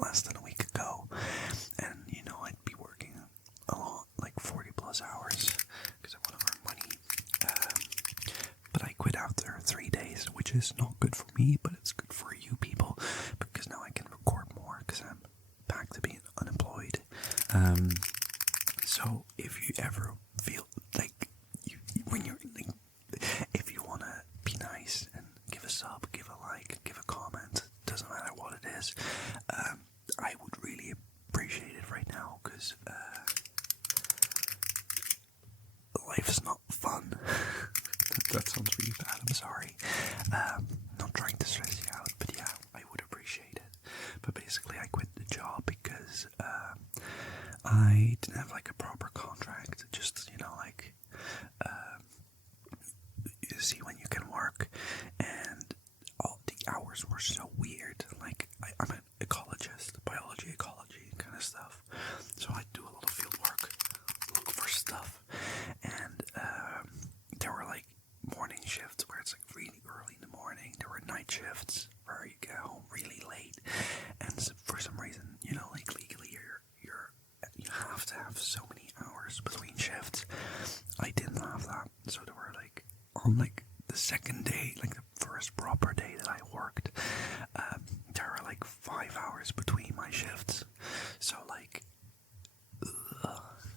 less than a week ago, and I'd be working a lot, like 40 plus hours, because I want to earn money. But I quit after 3 days, which is not good for me, but it's good for you people, because now I can record more, because I'm back to being unemployed. So if you ever feel like when you're like, if you want to be nice and give a sub, give a like, give a comment, doesn't matter what it is, I would really appreciate it right now, because life is not fun. That sounds really bad, I'm sorry. Not trying to stress you out, but yeah, I would appreciate it. But basically I quit the job because I didn't have like a proper contract, just you see when you can work, and all the hours were so weird. Like I'm an ecologist, biology, ecology kind of stuff, so I do a lot of field work, look for stuff, and there were like morning shifts where it's like really early in the morning. There were night shifts where you get home really late, and for some reason, like legally you have to have so many hours between shifts. I didn't have that, so there were like on like the second day, like the first proper day that I worked, there were like 5 hours between my shifts. So like,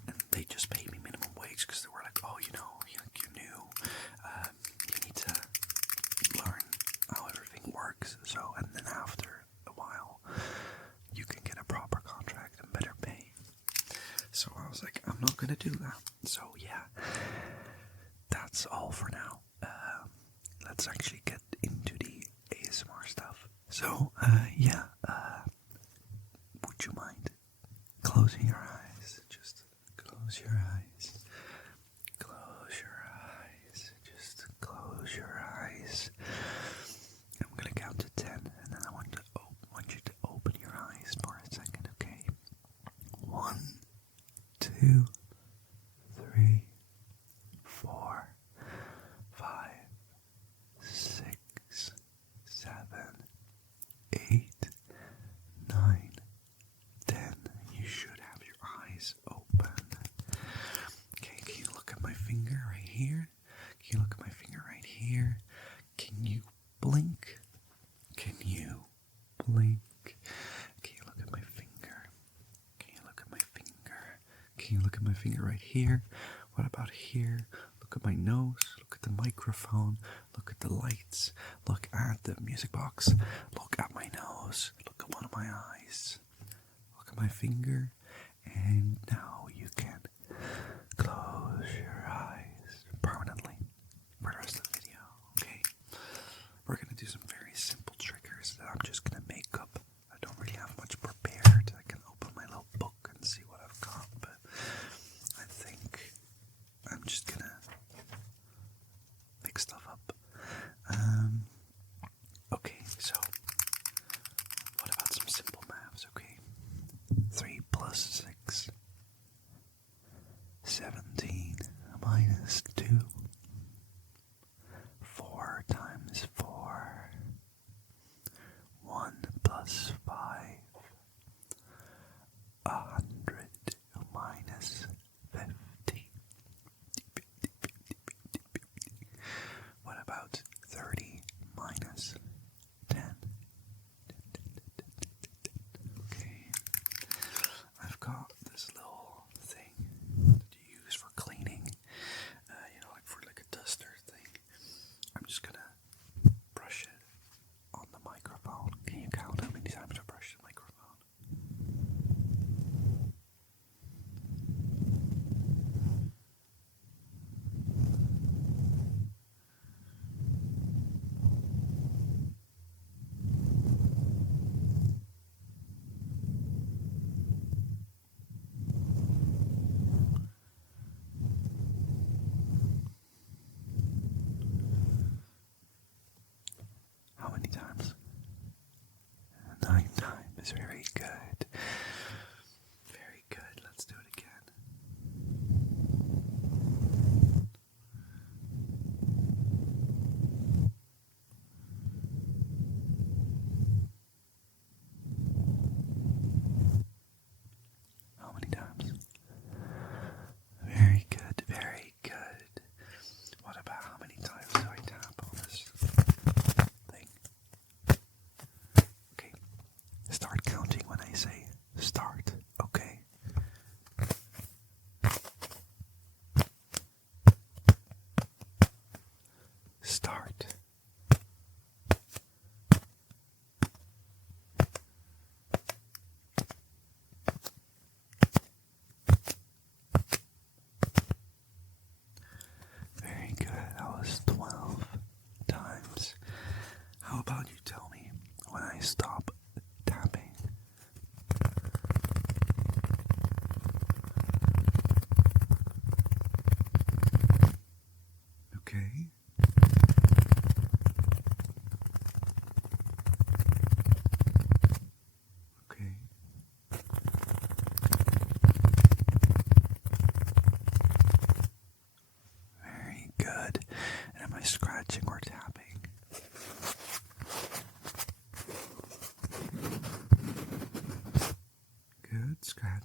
and they just paid me minimum wage because they were like, oh, you're new, you need to learn how everything works. So, and then after a while, you can get a proper contract and better pay. So I was like, I'm not gonna do that. So yeah, that's all for now. Let's actually get into the ASMR stuff. So would you mind closing your eyes? Just close your eyes. Close your eyes. Just close your eyes. I'm gonna count to 10, and then I want you to open your eyes for a second, okay? 1, 2, 3, 4, 5, 6, 7, 8, 9, 10. You should have your eyes open. Okay, can you look at my finger right here? Can you look at my finger right here? Can you blink? Can you blink? Can you look at my finger? Can you look at my finger? Can you look at my finger right here? What about here? Look at my nose. Look at the microphone. Look at the lights. Look at the music box. Look at my nose. Look at one of my eyes. Look at my finger. And now you can close your eyes permanently for the rest of the video, okay? We're going to do some very simple triggers that I'm just going to make up. I don't really have much prepared. I can open my little book and see what I've got, but I think I'm just going to make stuff up. Okay, so what about some simple maths, okay? 3 plus 6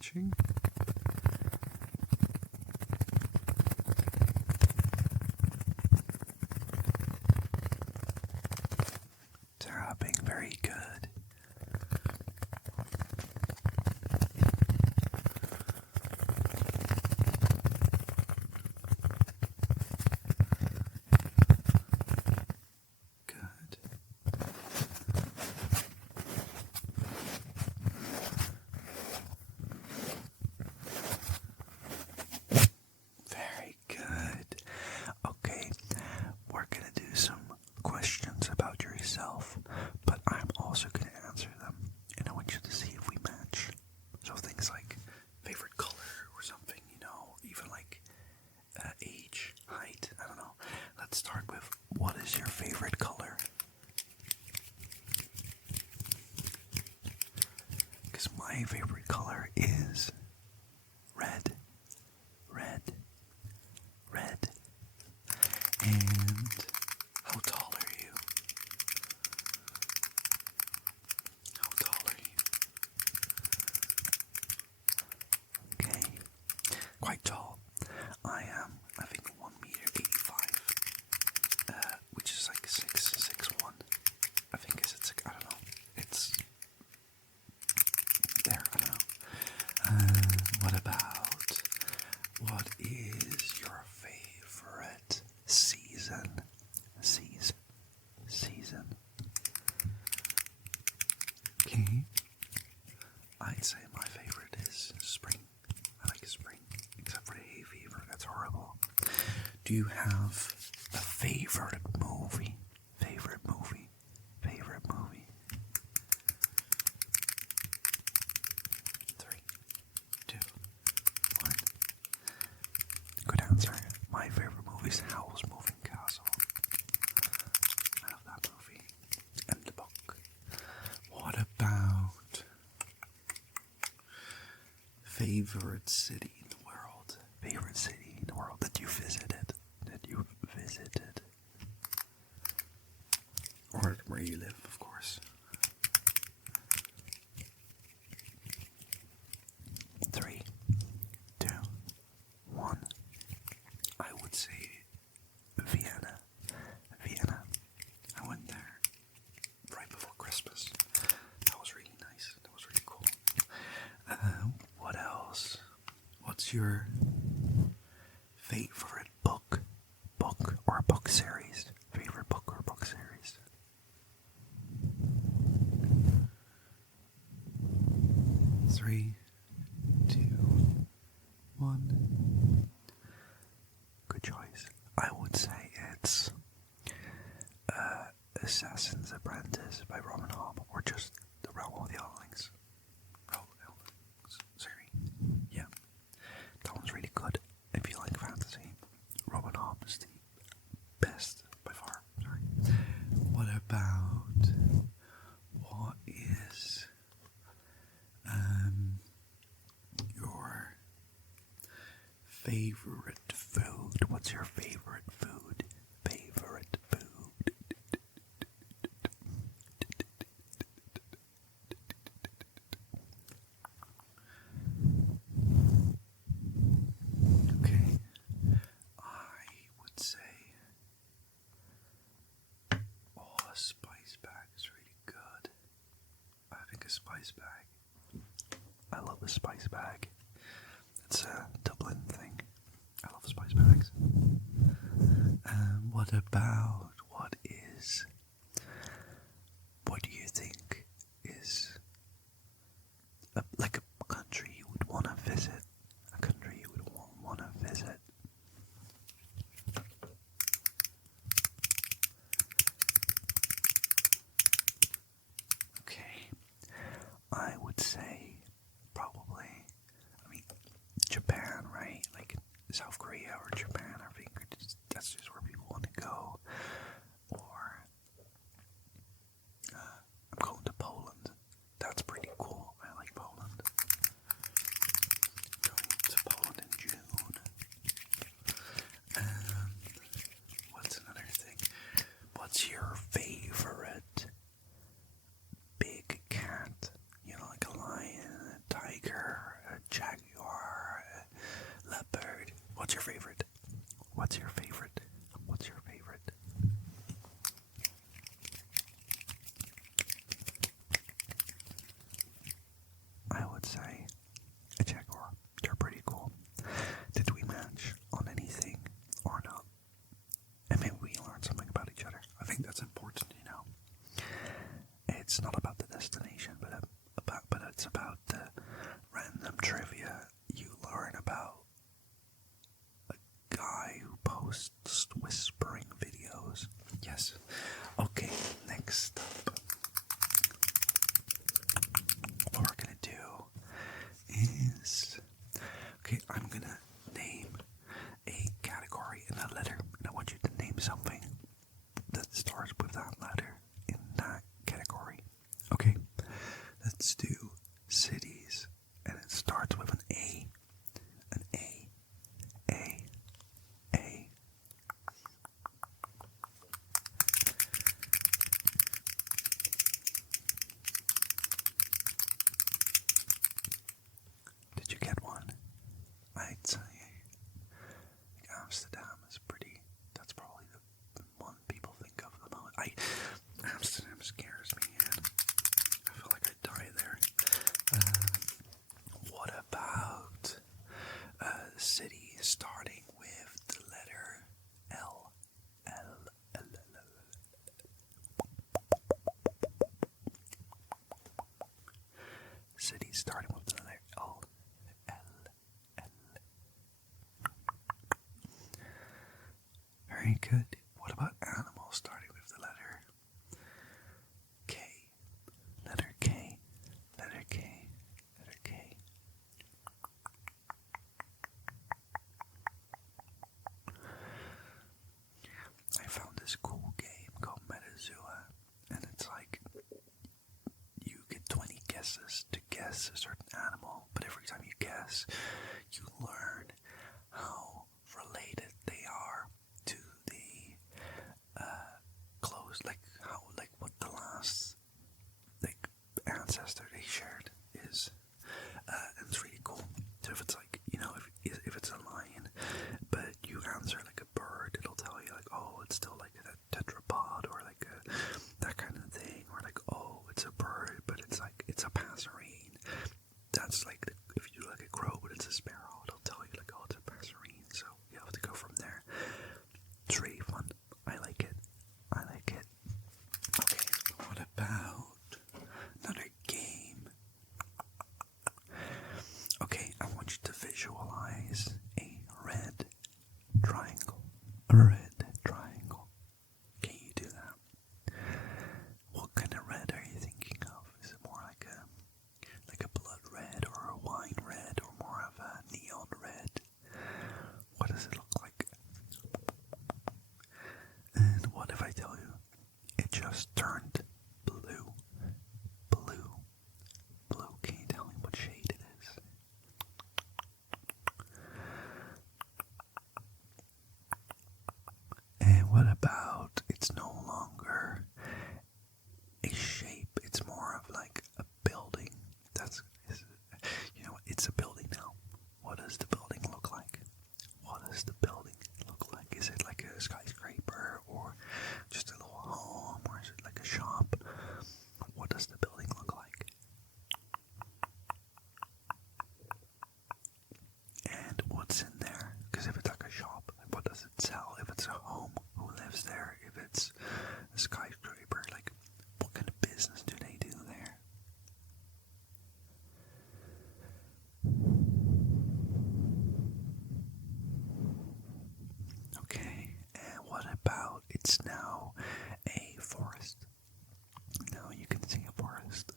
matching. Tapping, very good. Very good. Okay, we're going to do some questions about yourself, but I'm also going to answer them, and I want you to see if we match. So things like favorite color or something, even like age, height, I don't know. Let's start with, what is your favorite color? Because my favorite color is red. Red. And how tall are you? How tall are you? Okay. Quite tall. I am, I think, 1 meter 85. Which is like 6'1". I think is it, I don't know. It's there, I don't know. What is your favorite season? Season. Okay. I'd say my favorite is spring. I like spring, except for the hay fever. That's horrible. Do you have a favorite movie? Favorite movie. 3, 2, 1. Good answer. My favorite movie is Howl's Moving Castle. I love that movie. And the book. What about favorite city in the world? Favorite city in the world that you visited? Or where you live, of course. 3, 2, 1. I would say Vienna. I went there right before Christmas. That was really nice. That was really cool. What else? What's your favorite book or book series? Favorite book or book series? 3, 2, 1. Good choice. I would say it's Assassin's Apprentice by Robin Hobb, or just The Realm of the Eldlings. Sorry. Yeah. That one's really good. If you like fantasy, Robin Hobb is the best by far. Sorry. What is your favorite food? What's your favorite food? Okay. I would say a spice bag is really good. I think a spice bag. I love a spice bag. It's a Dublin thing. I love spice bags. What do you think is like a country you would want to visit? A country you would want to visit? Okay. I would say probably, Japan, right? Like South Korea or Japan, I think that's just where people want to go. Or I'm going to Poland. That's pretty cool. I like Poland. Going to Poland in June. What's another thing? What's your favorite big cat? Like a lion, a tiger, a would say a jaguar. They're pretty cool. Did we match on anything or not? And maybe we learned something about each other. I think that's important, you know. It's not about the destination, but it's about the random trivia you learn about a guy who posts whispering videos. Yes. Okay, next up. What we're gonna do is, okay, I'm gonna name a category and a letter, and I want you to name something that starts with that letter in that category. Okay, let's do cities, and it starts with an A. An A. A. A. Did you get one? I'd say Amsterdam is pretty. That's probably the one people think of the most. Amsterdam scares me, and I feel like I'd die there. What about a city starting with the letter L? L. City starting with the letter L. Very good. What about animals starting with the letter K? Letter K. Letter K. Letter K. I found this cool game called Metazua, and it's like you get 20 guesses to guess a certain animal, but every time you guess, you learn how related they are to the close, like how, like what the last like ancestor they shared is, and it's really cool. So if it's like, you know, if it's a lion, but you answer like a bird, it'll tell you like, oh, it's still like a tetrapod, or like that kind of thing, or like, oh, it's a bird, but it's like it's a passerine. That's like if you do like a crow, but it's a sparrow, it'll tell you like, oh, it's a passerine. So you have to go from there. It's really fun. I like it. I like it. Okay, what about another game? Okay, I want you to visualize a red triangle. A red triangle. Can you do that? What kind of red are you thinking of? Is it more like a blood red, or a wine red, or more of a neon red? What does it look like? And what if I tell you it just turned blue? Blue. Blue. Can you tell me what shade it is? And what about it's no longer a shape, it's more of like a building. You know, it's a building now. What does the building look like? What does the building look like? Is it like a skyscraper, or just a little home, or is it like a shop? What does the building look like? And what's in there? Because if it's like a shop, like what does it sell? If it's a home, who lives there? If it's a skyscraper, like what kind of business do they do there? Okay, and what about it's now a forest? Now you can see a forest.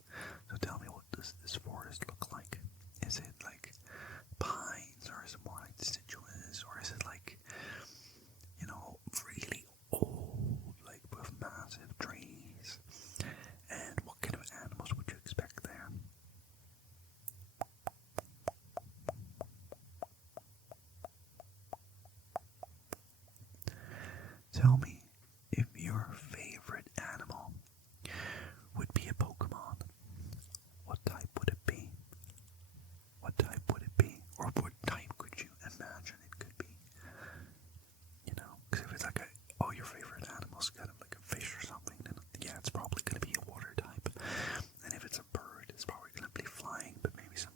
So tell me, what does this forest look like? Is it like pines, or is it more like deciduous, or is it like, you know, really old, like with massive trees? And what kind of animals would you expect there? Tell me if your favorite animal would be a Pokemon. What type would it be? What type would it be? Or what type could you imagine it could be? You know, because if it's like your favorite animal's kind of like a fish or something, then yeah, it's probably going to be a water type. And if it's a bird, it's probably going to be flying, but maybe some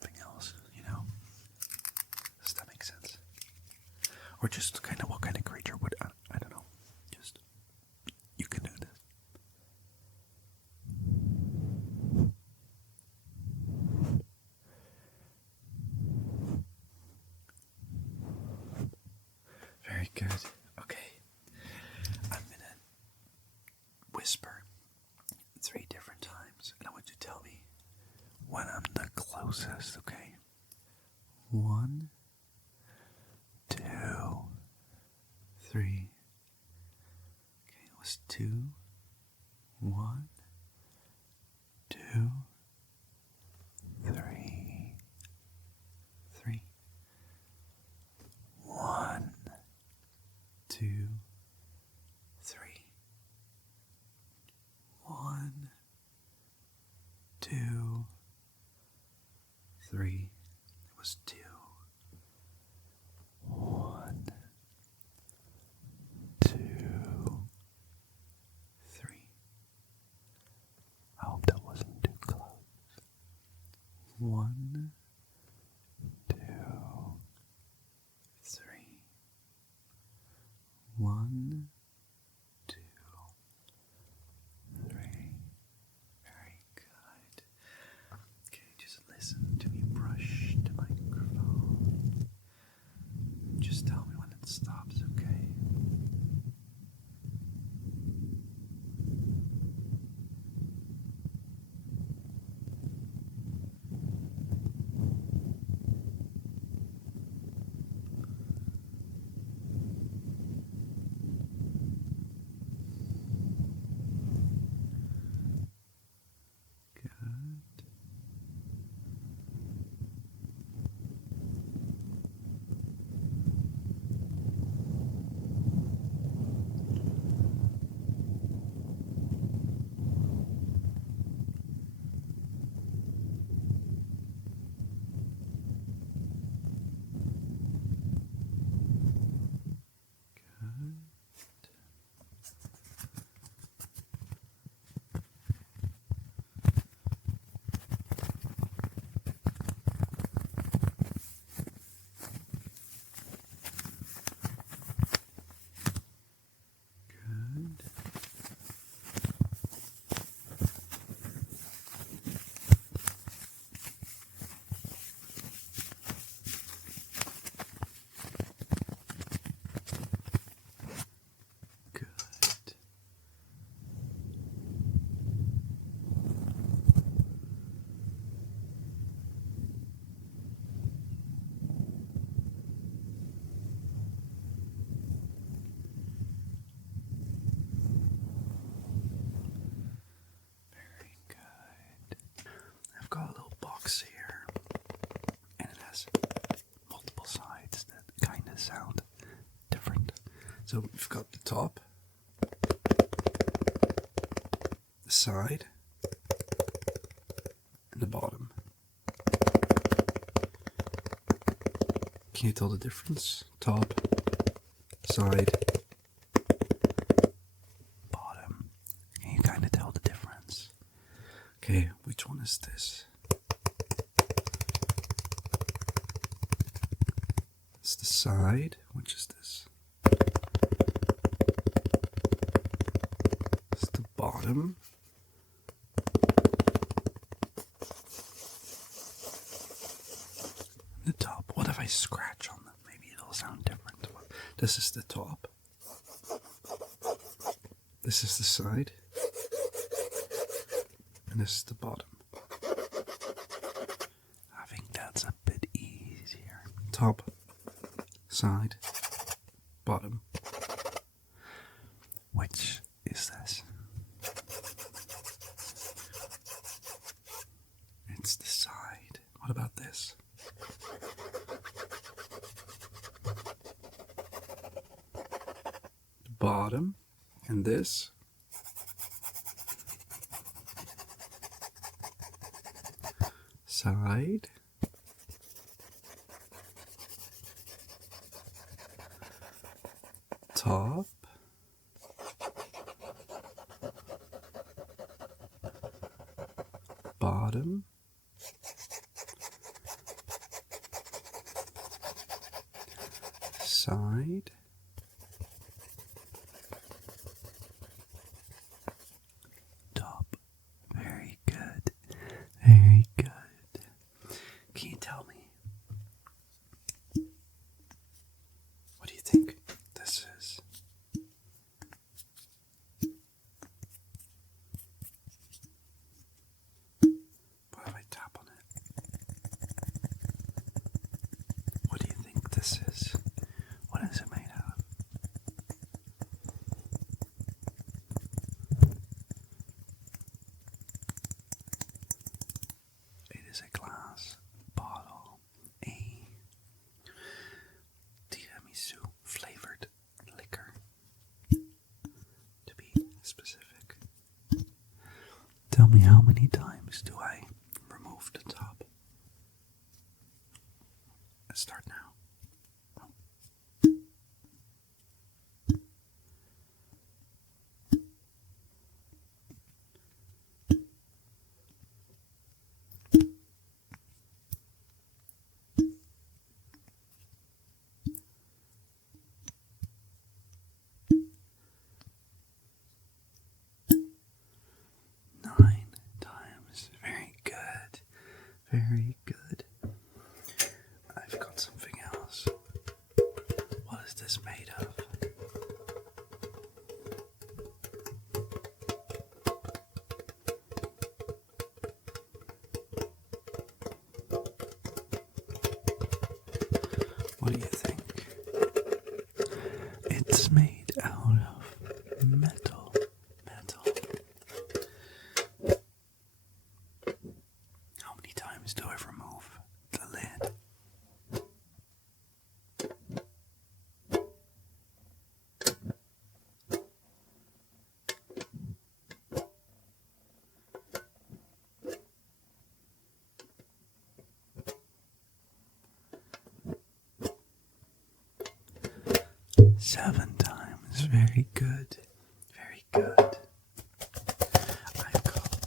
Or just kind of what kind of creature would, I don't know. Just, you can do this. Very good. Okay. I'm going to whisper 3 different times, and I want you to tell me when I'm the closest, okay? 1, 2, 3. Okay, it was 2, 1, 2, 3, 3. 1, 2, 3. 1, 2, 3. It was 2. 1, 2, 3. I hope that wasn't too close. 1, 2, 3. 1, 2, 3. Very good. Okay, just listen to me brush the microphone. Just tell me when it stops, okay? Good. Good. Good. Very good. I've got a little box here, and it has multiple sides that kind of sound different. So we've got the top, the side, and the bottom. Can you tell the difference? Top, side, bottom. Can you kind of tell the difference? Okay, which one is this? It's the side. Which is this? It's the bottom. The top. What if I scratch on them? Maybe it'll sound different. This is the top. This is the side. And this is the bottom. I think that's a bit easier. Top, side, bottom. Which is this? It's the side. What about this? The bottom. And this? Side. Top. Bottom. side. Top. Very good. Very good. Can you tell me? What do you think this is? What if I tap on it? What do you think this is? What is it made out of? It is a glass bottle, a tiramisu flavored liquor, to be specific. Tell me, how many times do I remove the top? Let's start now. 9 times. Very good. Very good. I've got something else. What is this made of? What do you think? It's made out of metal. How many times do I remove the lid? Seven times. Very good. Very good. I've got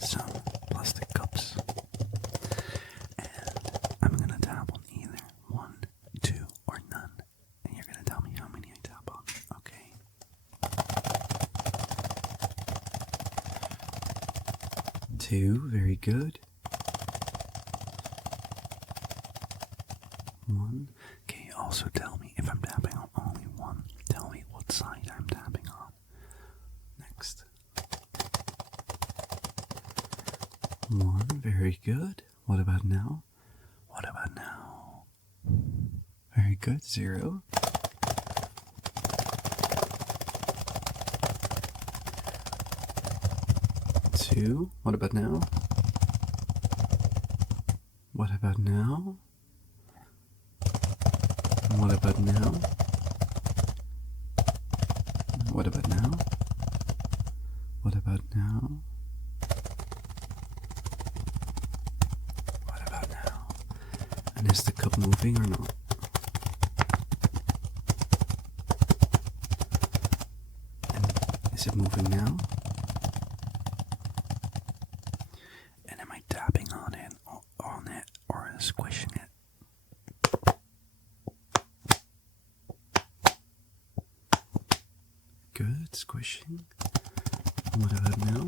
some plastic cups, and I'm gonna tap on either 1, 2, or none, and you're gonna tell me how many I tap on. Okay. 2. Very good. 1. Can you also tell me if I'm tapping on only one? Tell me what side I'm tapping on. Next. 1. Very good. What about now? What about now? Very good. 0. 2. What about now? What about now? What about now? What about now? What about now? What about now? And is the cup moving or not? And is it moving now? And am I tapping on it or squishing it? Good, squishing. What about now?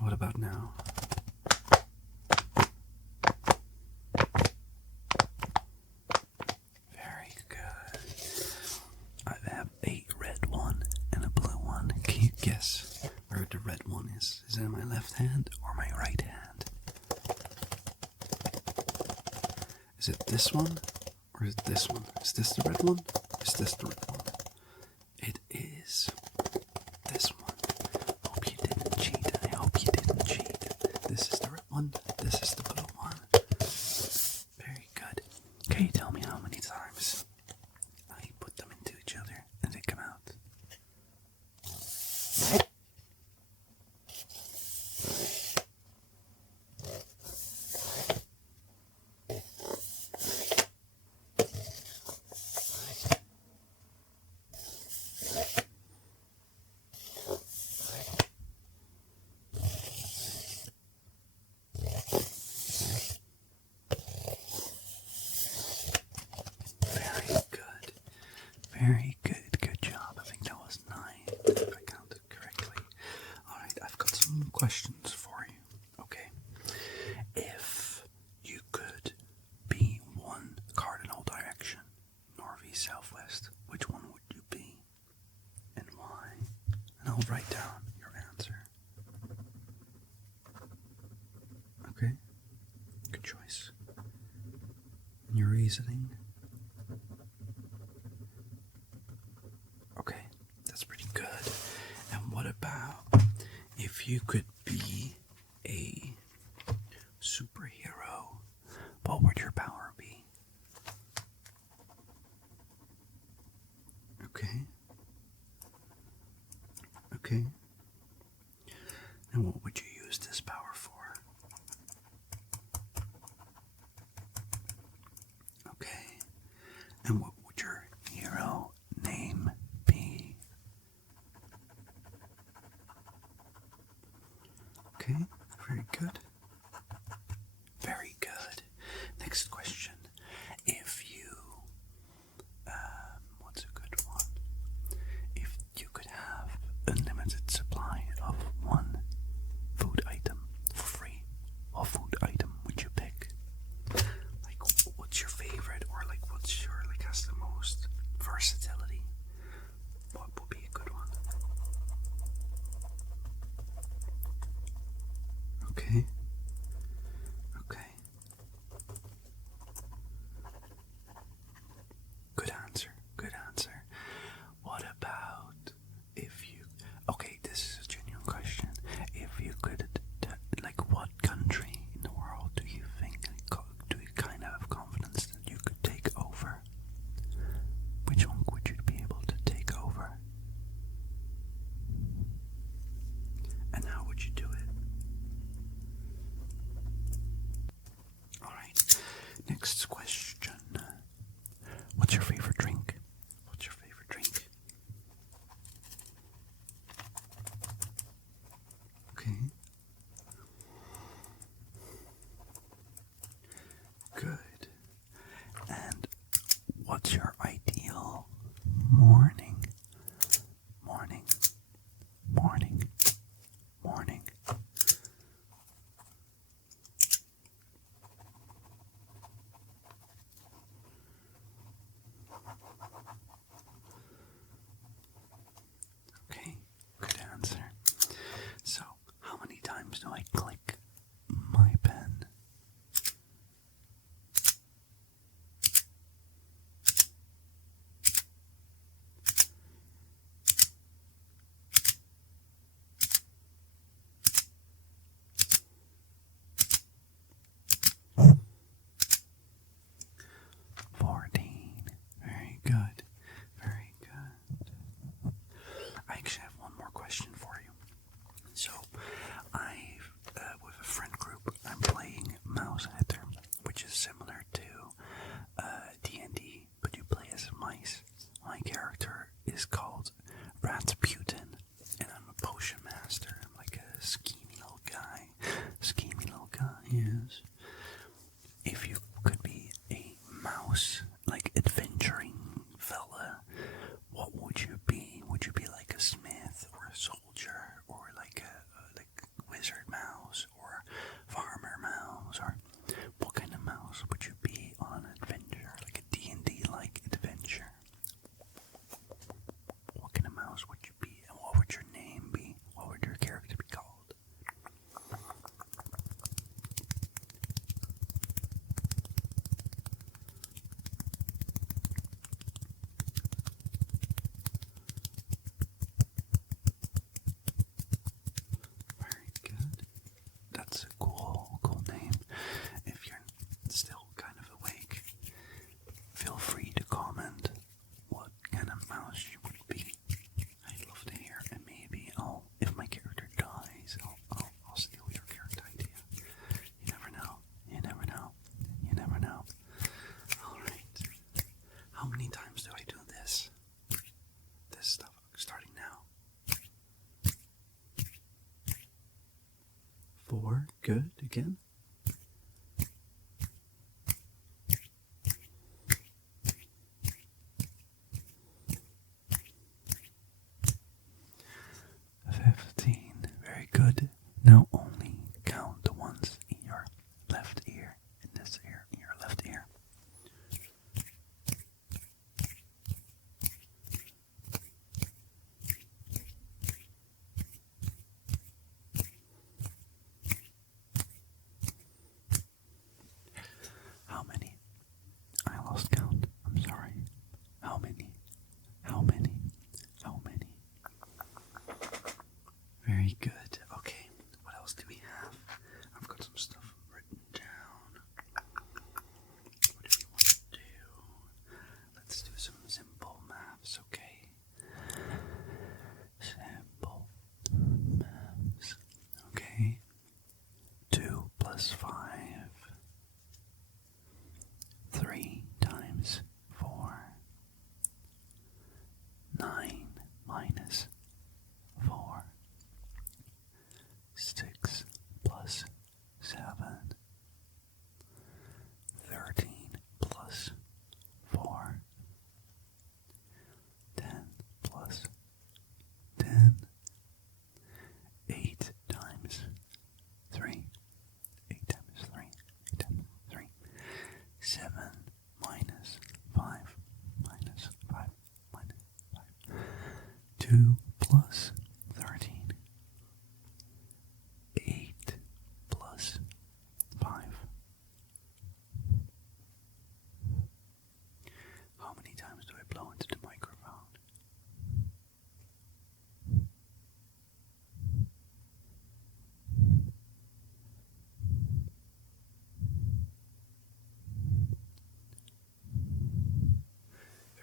What about now? Very good. I have a red one and a blue one. Can you guess where the red one is? Is it in my left hand or my right hand? Is it this one or is it this one? Is this the red one? Is this the red one? It is this one. Hope you didn't cheat. I hope you didn't cheat. This is the red one. This is the blue one. Very good. Can you tell me how many times I put them into each other and they come out? I'll write down your answer. Okay? Good choice. Your reasoning. Okay, that's pretty good. And what about if you could be a superhero? What would your power be? Okay. Okay. And what would you use this power for? Okay. And what would your hero name be? Okay, very good. Very good. Next question. If you, what's a good one? If you could have unlimited supply of one food item for free, what food item would you pick? Like, what's your favorite, or like, what's your, like, has the most versatility? What would be a good one? Okay. Okay. Good answer. Good answer. What about if you... Okay, this is a genuine question. If you could, like, what country in the world do you think, do you kind of have confidence that you could take over? Which one would you be able to take over? And how would you do it? Alright, next question. What's your favorite drink? What's your favorite drink? Okay. Good. And what's your ideal morning? Morning. Morning. Morning. Okay, good answer. So, how many times do I click my pen? Very good. Very good. I actually have one more question for you. So, with a friend group, I'm playing Mouse Hatter, which is similar to D&D, but you play as mice. My character is called Rasputin, and I'm a potion master. I'm like a scheming little guy. Yes. If you could be a mouse, like adventuring fella, what would you be? Would you be like a smith or a soldier, or like a wizard mouse or farmer mouse, or what kind of mouse would you be on an adventure, like a D&D like adventure? What kind of mouse would you be, and what would your name be? What would your character be called? Very good. That's a cool name. If you're still kind of awake, feel free to comment what kind of mouse you would be. I'd love to hear, and maybe if my character dies, I'll steal your character idea. You never know. You never know. You never know. Alright. How many times do I do this? This stuff, starting now. 4. Good. Again. Very good. Now only count the ones in your left ear, in this ear, in your left ear. plus 5. 3 times 4. 9 minus 4. 6 plus 7. 13 plus 4. 10 plus 10. 8 times 3. 8 times 3. 8 times 3. 7 minus 5. Minus 5. Minus 5. 2 plus 13. 8 plus 5. How many times do I blow into the microphone?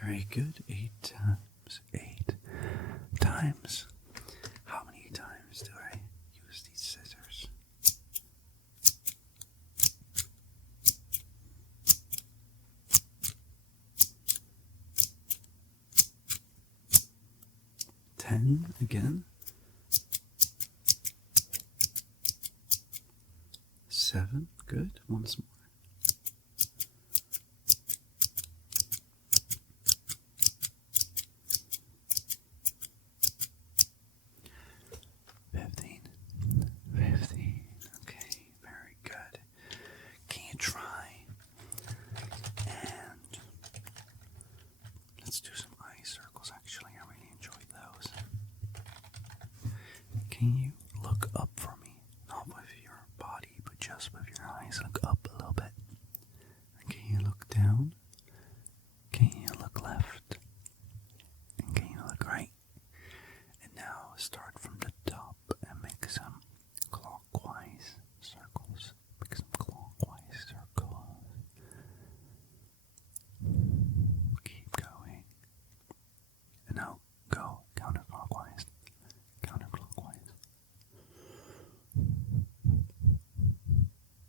Very good. 8 times 8 times. How many times do I use these scissors? Ten again. 7. Good. Once more. 15. 15. Okay, very good. Can you try? And let's do some eye circles. Actually, I really enjoyed those. Can you look up for me? Not with your body, but just with your eyes. Look up a little bit. And can you look down? Can you look left? And can you look right? And now start from the top and make some clockwise circles. Make some clockwise circles. Keep going. And now go counterclockwise. Counterclockwise.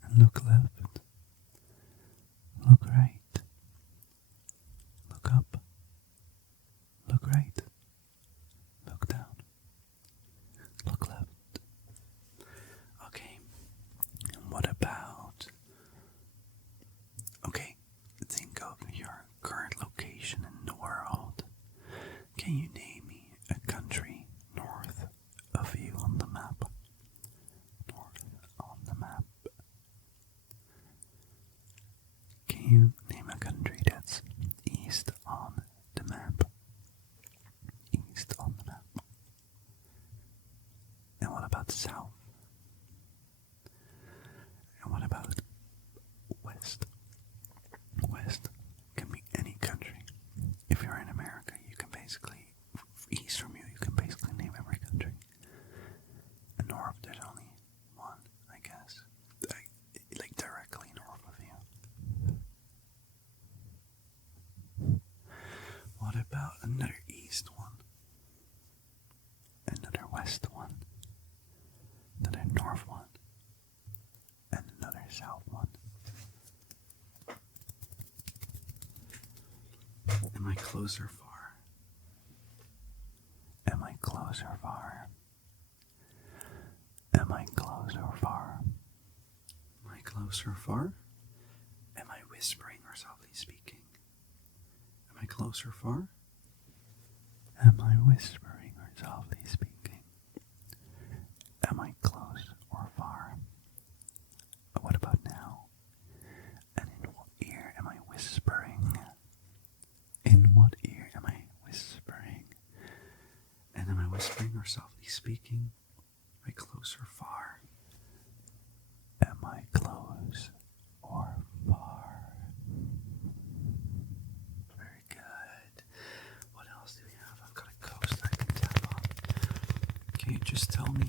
And look left. Look right. Look up. Look right. Look down. Look left. Okay. And what about... Okay, think of your current location in the world. Can you name me a country north of you on the map? North on the map. Can you name a country that's east on the map? East on the map. And what about south? And what about west? West can be any country. If you're in America, you can basically, east from you, you can basically name every country. And north, there's only one, I guess. Like directly north of you. What about another east one? Another west one? Another north one? And another south one? Am I close or far? Am I close or far? Am I close or far? Am I close or far? Am I whispering or softly speaking? Am I close or far? Am I whispering or softly speaking? Am I close or far? What about now? And in what ear am I whispering? In what ear am I whispering? And am I whispering or softly speaking? Am I close or far? Am I close or far? Very good. What else do we have? I've got a coast I can tap on. Can you just tell me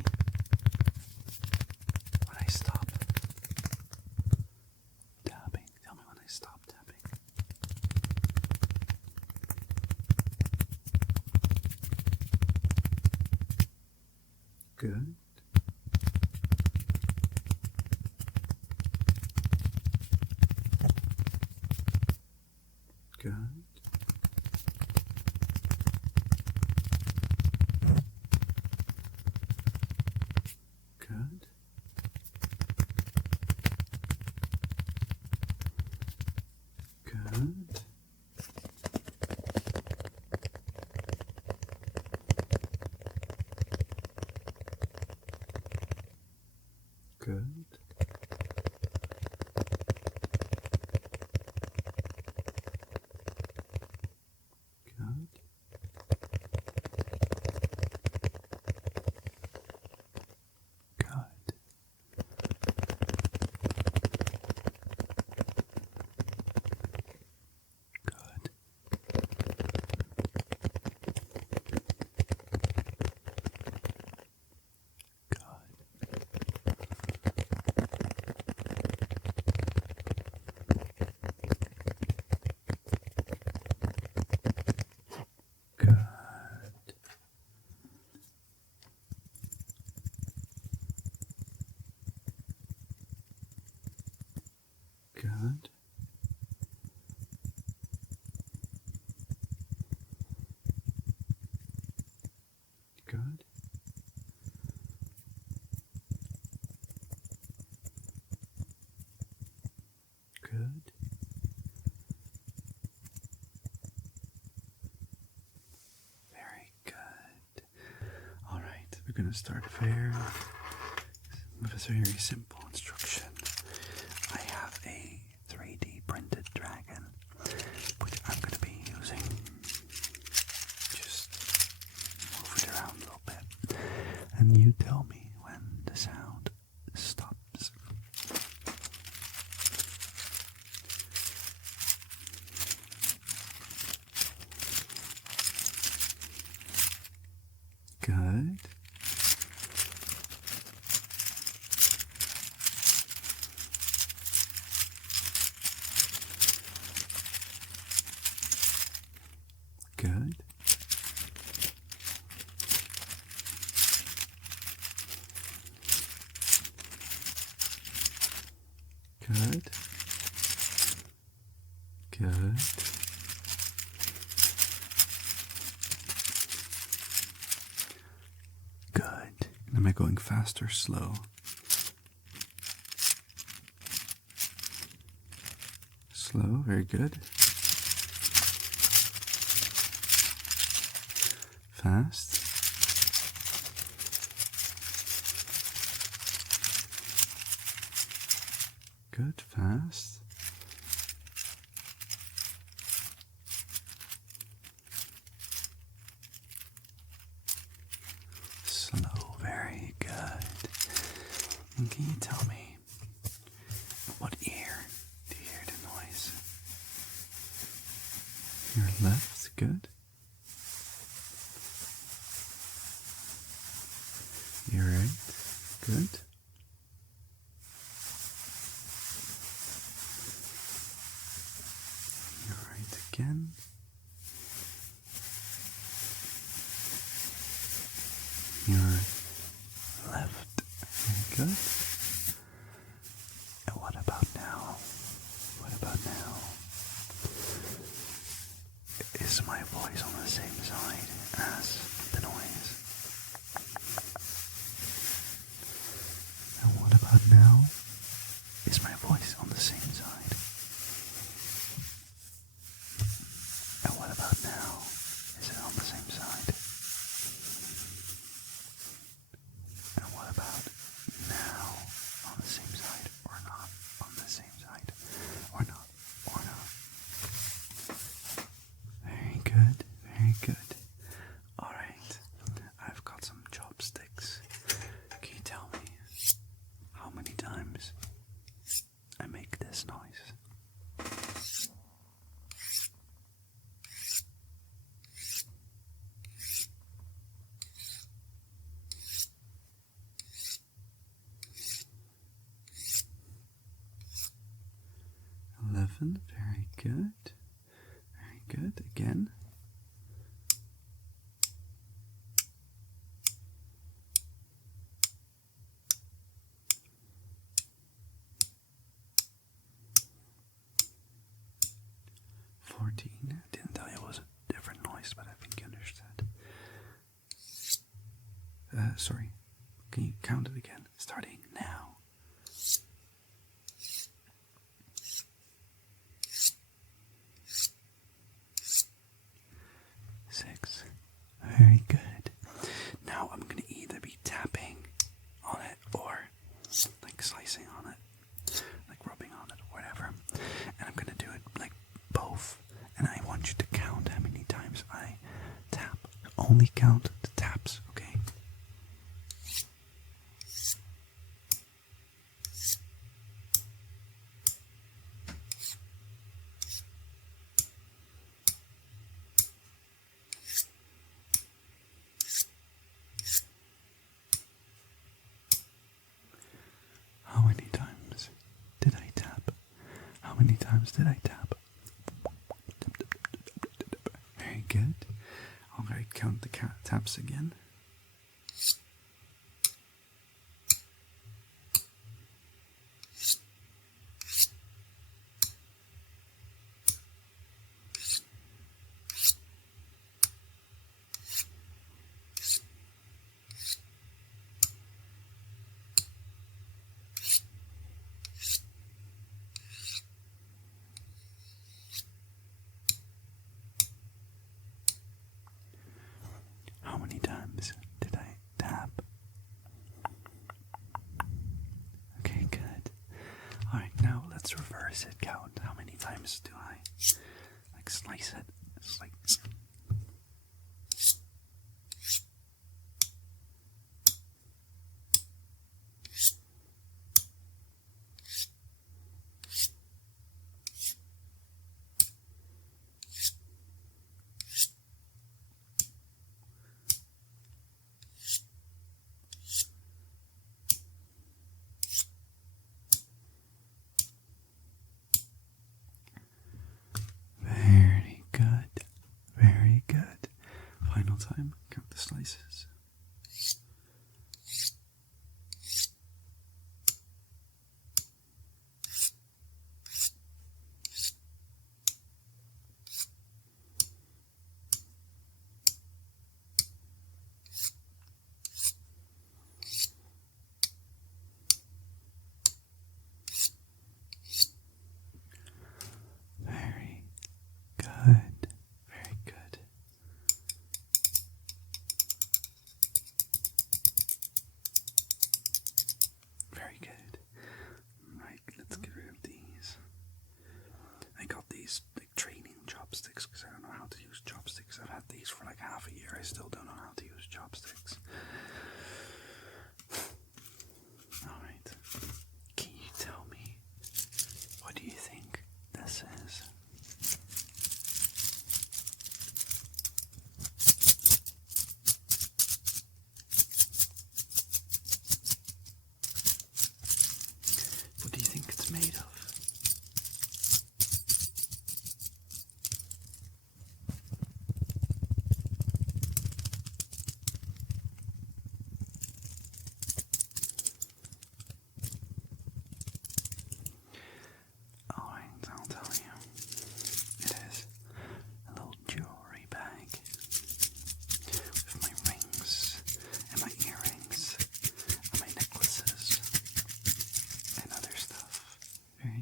when I stop tapping? Tell me when I stop tapping. Good. Good. Good. Good. Good. Good. Good. Good. Good. Very good. All right, we're going to start with a very simple instruction. I have a 3D printed dragon, which I'm going to be using. Just move it around a little bit, and you tell me when the sound stops. Good. Good. Good. Good. Good. Am I going fast or slow? Slow, very good. Fast. Good, fast. Slow, very good. And can you tell me what ear do you hear the noise? Your left, good. Your right, good. Your right again. Your left, very good. And what about now? What about now? Is my voice on the same side as the noise? And what about now? Is my voice on the same side? And what about now? Is it on the same side? And what about now? On the same side or not? On the same side or not? Or not? Very good, very good. Alright, I've got some chopsticks. Can you tell me how many times I make this noise? Very good. Very good. Again. I didn't tell you it was a different noise, but I think you understood. Sorry. Can you count it again? Starting now. 6. Very good. Now I'm going to either be tapping on it or like only count the taps, okay? How many times did I tap? How many times did I tap? Very good. Alright, count the taps again. How many times did I tap? Okay, good. Alright, now let's reverse it. Count. How many times do I slice it? It's like very good. Very good. Final time. Count the slices. Very good. Very good. Very good. Right, let's get rid of these. I got these training chopsticks because I don't know how to use chopsticks. I've had these for like half a year. I still don't know how to use chopsticks. Alright. Can you tell me, what do you think this is? What do you think it's made of? Alright, I'll tell you. It is a little jewelry bag with my rings and my earrings and my necklaces and other stuff. Very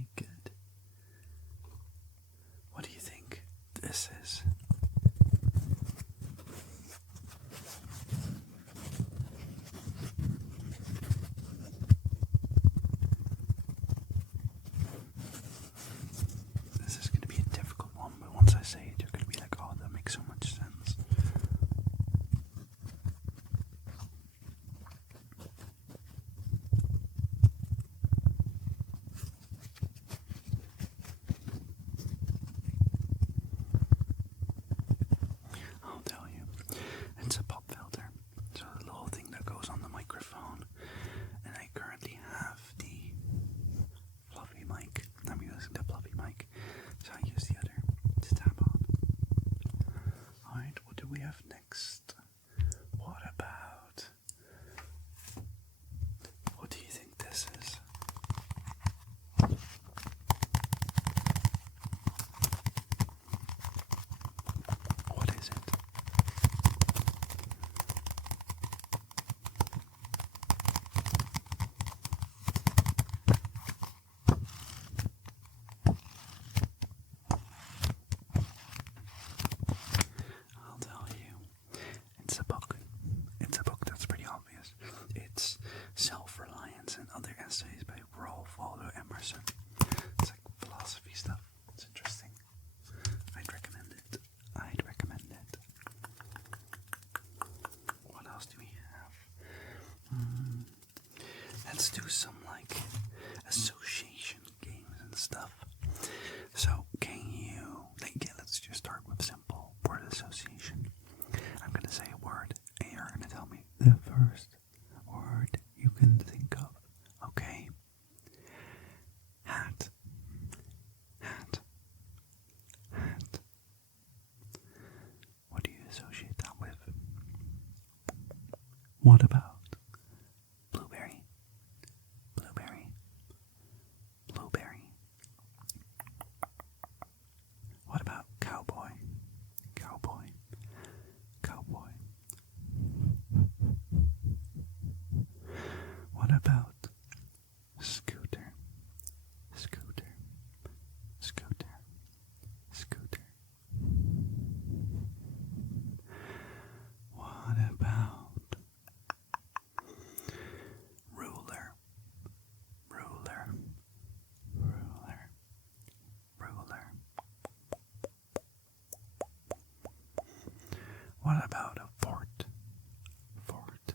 do some like association games and stuff. So can you, let's just start with simple word association. I'm going to say a word and you're going to tell me the first word you can think of. Okay? Hat. Hat. Hat. What do you associate that with? What about blueberry? Blueberry. Blueberry. What about cowboy? Cowboy. Cowboy. What about scooter? Scooter. Scooter. Scooter. What about ruler? Ruler. Ruler. Ruler. What about a fort? Fort.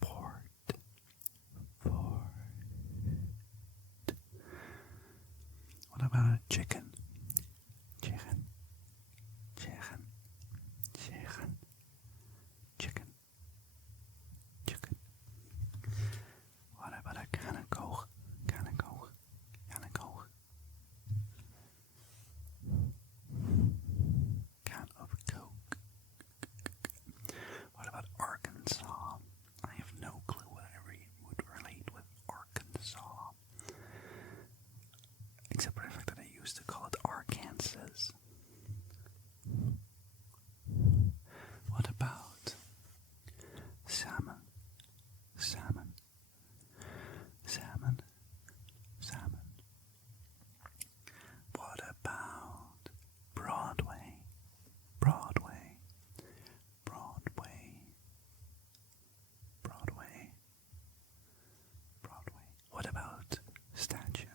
Port. Fort. What about a chicken? Chicken. Chicken. Chicken. Chicken. Chicken. What about a can of Coke? Can of Coke. Can of Coke. Can of Coke. What about Arkansas? I have no clue what I would relate with Arkansas. Except for the fact that I used to call it Arkansas. What about salmon? Salmon. Salmon. Salmon. What about Broadway? Broadway. Broadway. Broadway. Broadway. What about statue?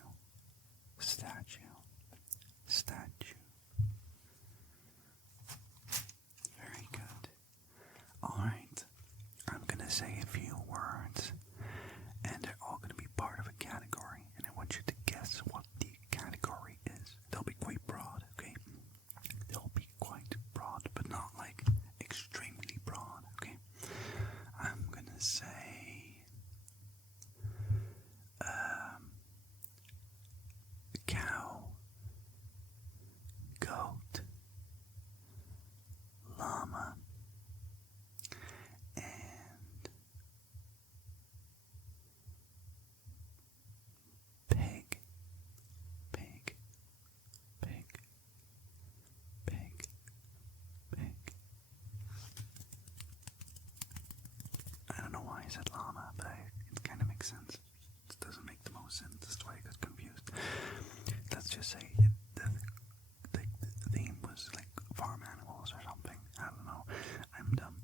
Statue. Statue. Very good. Alright. I'm gonna say a few words, and they're all gonna be part of a category, and I want you to guess what the category is. They'll be quite broad, okay? They'll be quite broad, but not like extremely broad, okay? I'm gonna say cow, goat, llama, and pig, pig, pig, pig, pig. I don't know why I said llama, but it kind of makes sense. It doesn't make the most sense. That's why I got confused. Let's just say the theme was like farm animals or something. I don't know. I'm dumb.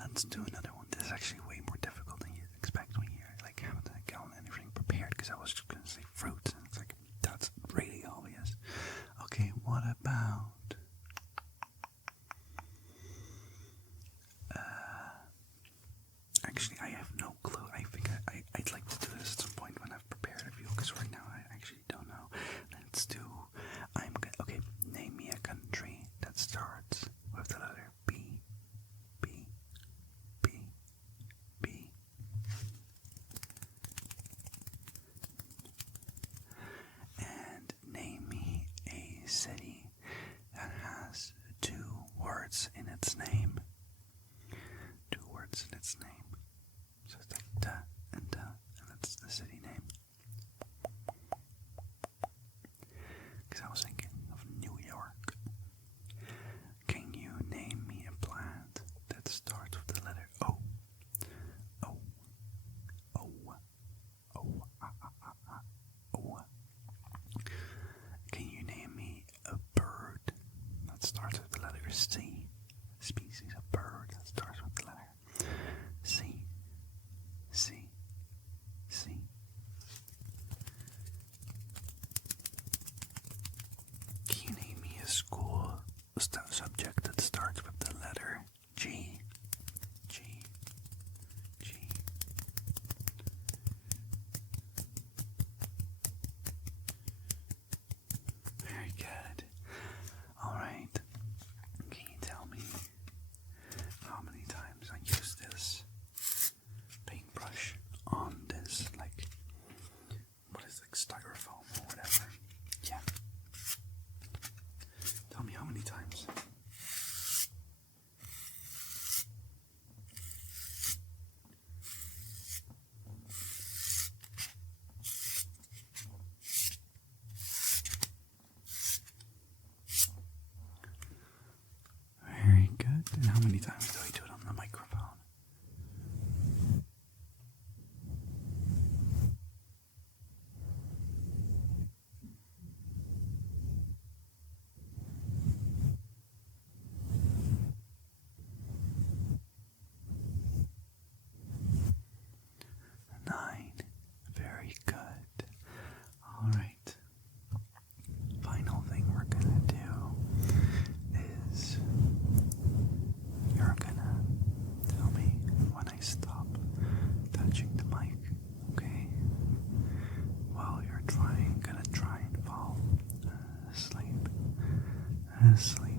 Let's do another one. This is actually way more difficult than you'd expect when you like haven't gotten anything prepared, because I was just gonna say fruits, and it's like that's really obvious. Okay, what about actually, I have no clue. I think I'd like to do this at some point when I've prepared a few, because right now I actually don't know. Let's do, okay, name me a country that starts with the letter B. B. B. B. And name me a city that has 2 words in its name. 2 words in its name. So it's like da and da, and that's the city name. Because I was thinking of New York. Can you name me a plant that starts with the letter O? O. O. O. O. Can you name me a bird that starts with the letter C? Species of bird that starts with the letter C. C. C. Can you name me a school subject that starts with the letter G? G. G. styrofoam or whatever. Yeah. Tell me how many times. Very good. And how many times do I do it on the microphone? Nine. Very good. All right. Final thing we're gonna do is you're gonna tell me when I stop touching the mic, okay? While you're gonna try and fall asleep. Asleep.